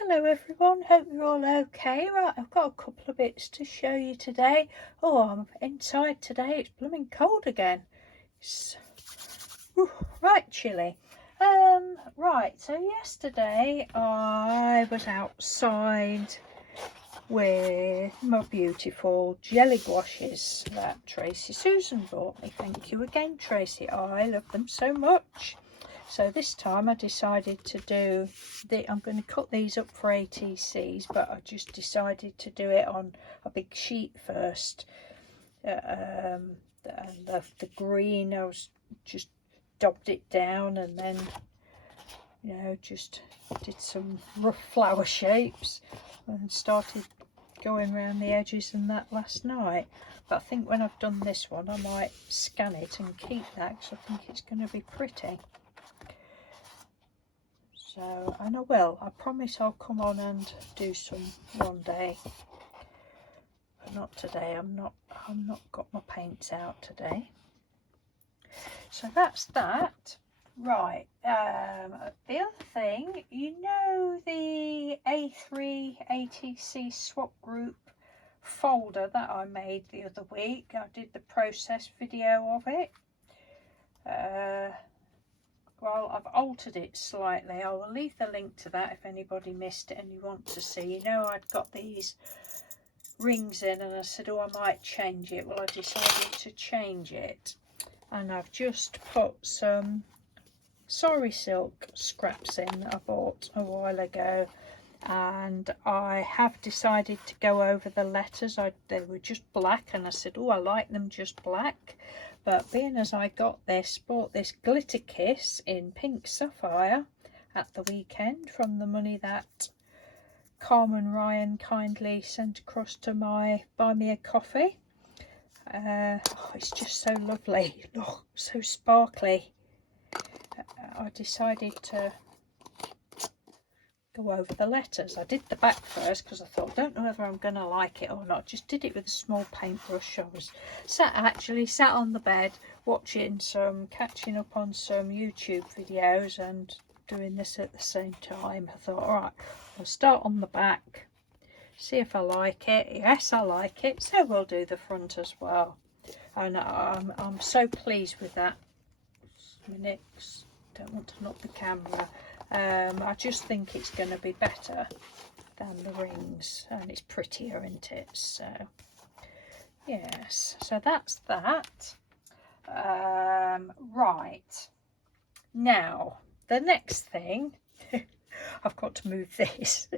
Hello everyone, hope you're all okay. Right, I've got a couple of bits to show you today. Oh, I'm inside today, it's blooming cold again. It's right chilly. Right, so yesterday I was outside with my beautiful jelly gouaches that Tracy Susan bought me. Thank you again, Tracy. I love them so much. So this time I decided to do I'm going to cut these up for ATCs, but I just decided to do it on a big sheet first. And the green, I was just daubed it down, and then just did some rough flower shapes and started going around the edges and that last night. But I think when I've done this one I might scan it and keep that, because I think it's going to be pretty. So, and I will. I promise I'll come on and do some one day. But not today. I'm not got my paints out today. So that's that. Right. The other thing, the A3 ATC swap group folder that I made the other week. I did the process video of it. Well, I've altered it slightly. I will leave the link to that if anybody missed it and you want to see. I'd got these rings in and I said, oh, I might change it. Well, I decided to change it. And I've just put some sari silk scraps in that I bought a while ago. And I have decided to go over the letters. They were just black and I said, oh, I like them just black. But being as I bought this glitter kiss in pink sapphire at the weekend from the money that Carmen Ryan kindly sent across to my Buy Me a Coffee. It's just so lovely. Oh, so sparkly. I decided to go over the letters. I did the back first because I thought, don't know whether I'm going to like it or not. Just did it with a small paintbrush. I was sat on the bed catching up on some YouTube videos and doing this at the same time. I thought, all right, I'll start on the back, see if I like it. Yes, I like it, so we'll do the front as well. And I'm so pleased with that. Minutes, don't want to knock the camera. I just think it's going to be better than the rings, and it's prettier, isn't it? So yes, so that's that. Right, now the next thing, I've got to move this.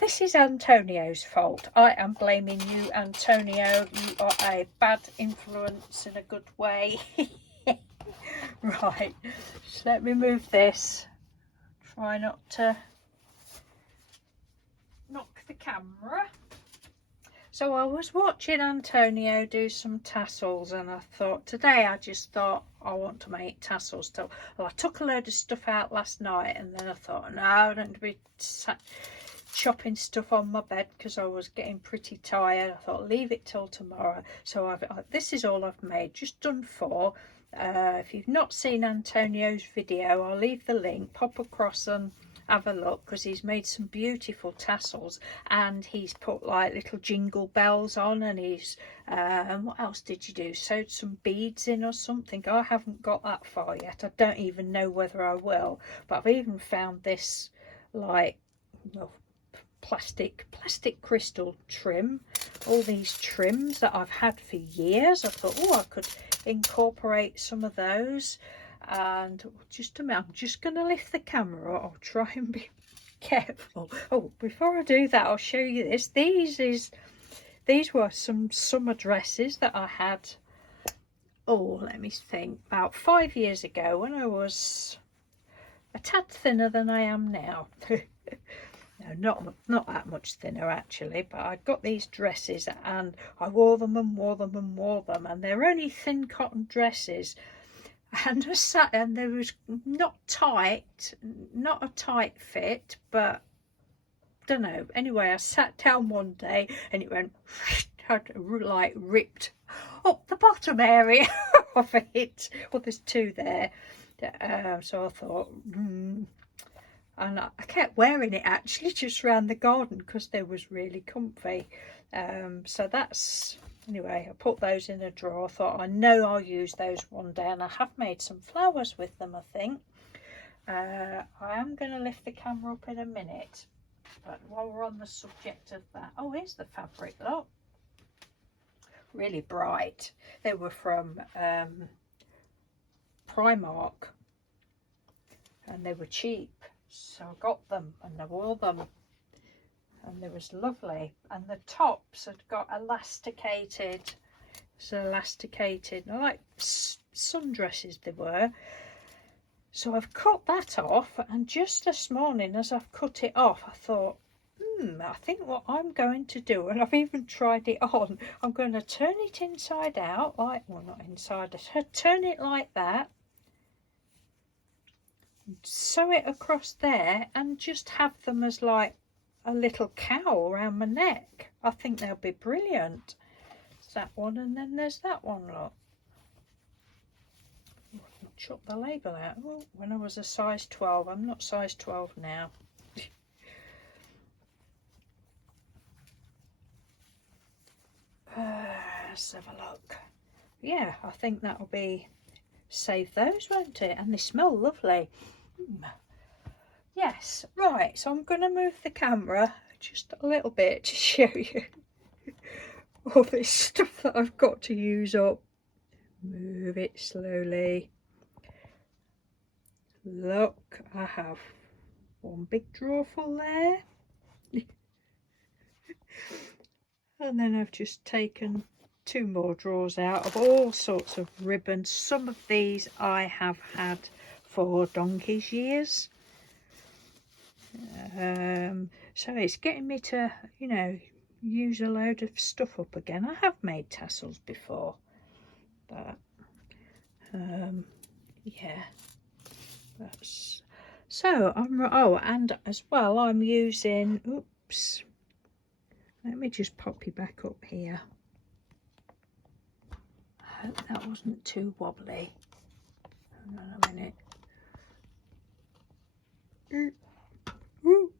This is Antonio's fault. I am blaming you, Antonio. You are a bad influence in a good way. Right, so let me move this. Try not to knock the camera. So I was watching Antonio do some tassels, and I thought I want to make tassels. Well, I took a load of stuff out last night, and then I thought, no, I don't want to be chopping stuff on my bed because I was getting pretty tired. I thought, leave it till tomorrow. So this is all I've made, just done 4. If you've not seen Antonio's video, I'll leave the link, pop across and have a look, because he's made some beautiful tassels, and he's put like little jingle bells on, and he's what else did you do, sewed some beads in or something. I haven't got that far yet. I don't even know whether I will, but I've even found this like plastic crystal trim, all these trims that I've had for years. I thought, oh, I could incorporate some of those. And just a minute, I'm just going to lift the camera. I'll try and be careful. Oh, before I do that, I'll show you this. These were some summer dresses that I had, oh, let me think, about 5 years ago, when I was a tad thinner than I am now. No, not that much thinner actually, but I'd got these dresses and I wore them and wore them and wore them, and they're only thin cotton dresses, and I sat, and there was not a tight fit, but don't know. Anyway, I sat down one day and it went like ripped up the bottom area of it. Well, there's 2 there. So I thought, and I kept wearing it actually just around the garden because they was really comfy. So that's, anyway, I put those in a drawer. I thought, I know I'll use those one day, and I have made some flowers with them, I think. I am going to lift the camera up in a minute, but while we're on the subject of that, oh, here's the fabric, look, really bright. They were from Primark, and they were cheap, so I got them and I wore them, and they was lovely. And the tops had got elasticated, like sundresses they were. So I've cut that off, and just this morning as I've cut it off, I thought, I think what I'm going to do, and I've even tried it on, I'm going to turn it inside out, like, well, not inside, turn it like that, sew it across there, and just have them as like a little cowl around my neck. I think they'll be brilliant. There's that one, and then there's that one, look. Chuck the label out. Oh, when I was a size 12, I'm not size 12 now. Let's have a look. Yeah, I think that'll be, save those, won't it? And they smell lovely. Yes, right, so I'm going to move the camera just a little bit to show you all this stuff that I've got to use up. Move it slowly. Look, I have one big drawer full there. And then I've just taken 2 more drawers out of all sorts of ribbons. Some of these I have had for donkey's years. So it's getting me to, you know, use a load of stuff up again. I have made tassels before, but yeah. That's so and as well I'm using, oops, let me just pop you back up here. I hope that wasn't too wobbly. Hang on a minute. Ooh,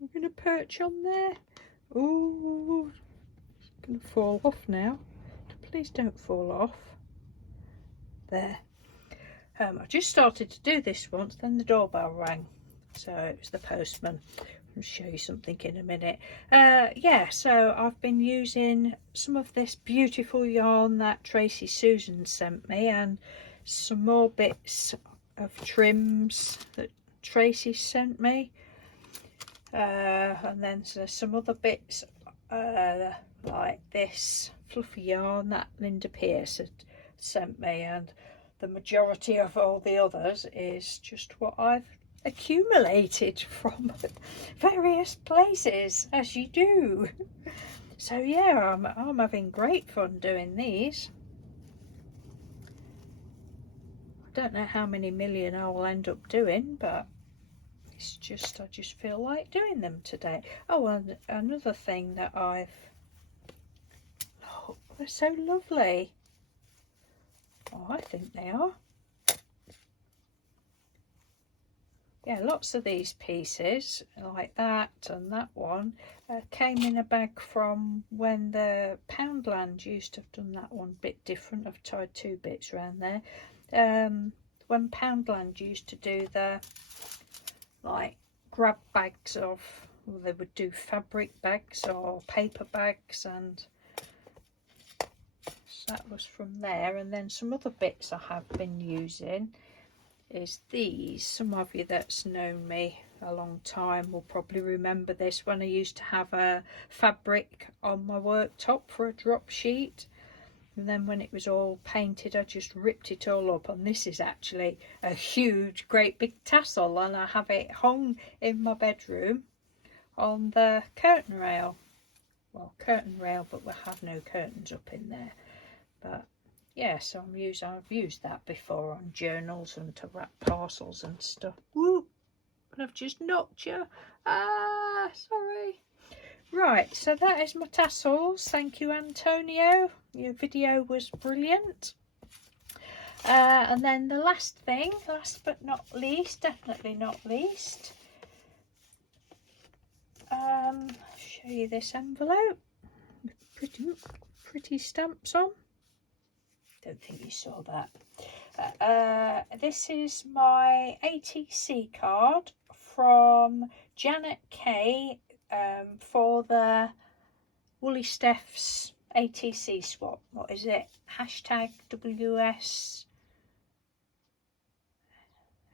I'm gonna perch on there. Ooh, it's gonna fall off now. Please don't fall off. There. I just started to do this once, then the doorbell rang, so it was the postman. I'll show you something in a minute. Yeah, so I've been using some of this beautiful yarn that Tracy Susan sent me, and some more bits of trims that Tracy sent me, and then some other bits like this fluffy yarn that Linda Pierce had sent me, and the majority of all the others is just what I've accumulated from various places, as you do. So yeah, I'm having great fun doing these. I don't know how many million I will end up doing, but it's just, I just feel like doing them today. Oh, and another thing that I've, look, they're so lovely. Oh, I think they are. Yeah, lots of these pieces like that and that one came in a bag from when the Poundland used to have done that one bit different. I've tied 2 bits around there. When Poundland used to do the like grab bags of, well, they would do fabric bags or paper bags, and that was from there. And then some other bits I have been using is these. Some of you that's known me a long time will probably remember this, when I used to have a fabric on my worktop for a drop sheet, and then when it was all painted I just ripped it all up, and this is actually a huge great big tassel, and I have it hung in my bedroom on the curtain rail. Well, curtain rail, but we have no curtains up in there. But yeah, so I've used that before on journals and to wrap parcels and stuff. Woo! And I've just knocked you. Ah, sorry. Right, so that is my tassels. Thank you, Antonio. Your video was brilliant. And then the last thing, last but not least, definitely not least, show you this envelope with pretty stamps on. Don't think you saw that. This is my ATC card from Janet K for the Woolly Steph's ATC swap. What is it? Hashtag WS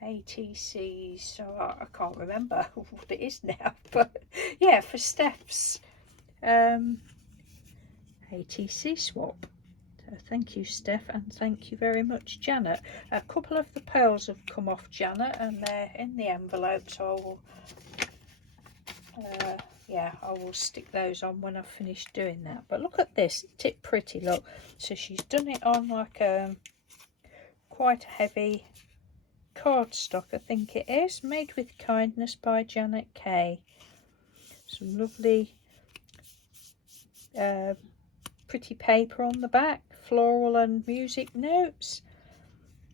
ATC. So I can't remember what it is now, but yeah, for Steph's ATC swap. So thank you, Steph, and thank you very much, Janet. A couple of the pearls have come off Janet and they're in the envelope, so I will stick those on when I've finished doing that. But look at this, isn't it pretty? Look, so she's done it on like quite a heavy cardstock, I think it is, made with kindness by Janet K. Some lovely pretty paper on the back, floral and music notes,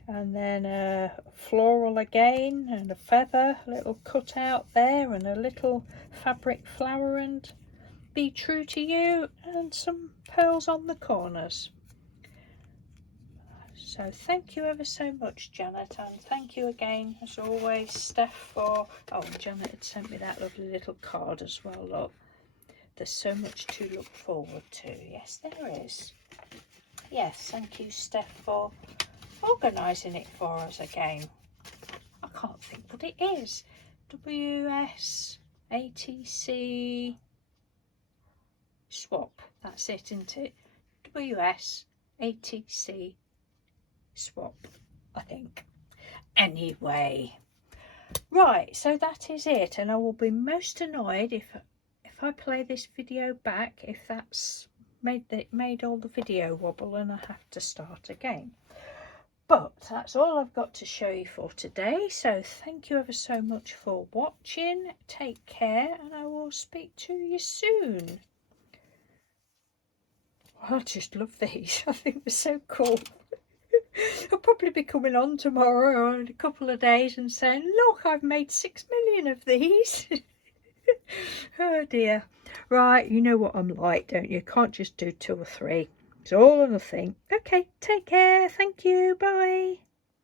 and then floral again, and a feather, a little cutout there, and a little fabric flower, and be true to you, and some pearls on the corners. So thank you ever so much, Janet, and thank you again as always, Steph, for Janet had sent me that lovely little card as well. Look, there's so much to look forward to. Yes, there is. Yes, thank you, Steph, for organising it for us again. I can't think what it is. WS ATC swap. That's it, isn't it? WS ATC swap, I think. Anyway, right, so that is it, and I will be most annoyed if I play this video back, if that's made all the video wobble and I have to start again. But that's all I've got to show you for today, so thank you ever so much for watching. Take care, and I will speak to you soon. I just love these. I think they're so cool. I'll probably be coming on tomorrow or in a couple of days and saying, look, I've made 6 million of these. Oh dear. Right, you know what I'm like, don't you? Can't just do 2 or 3. It's all or nothing. Okay, take care. Thank you. Bye.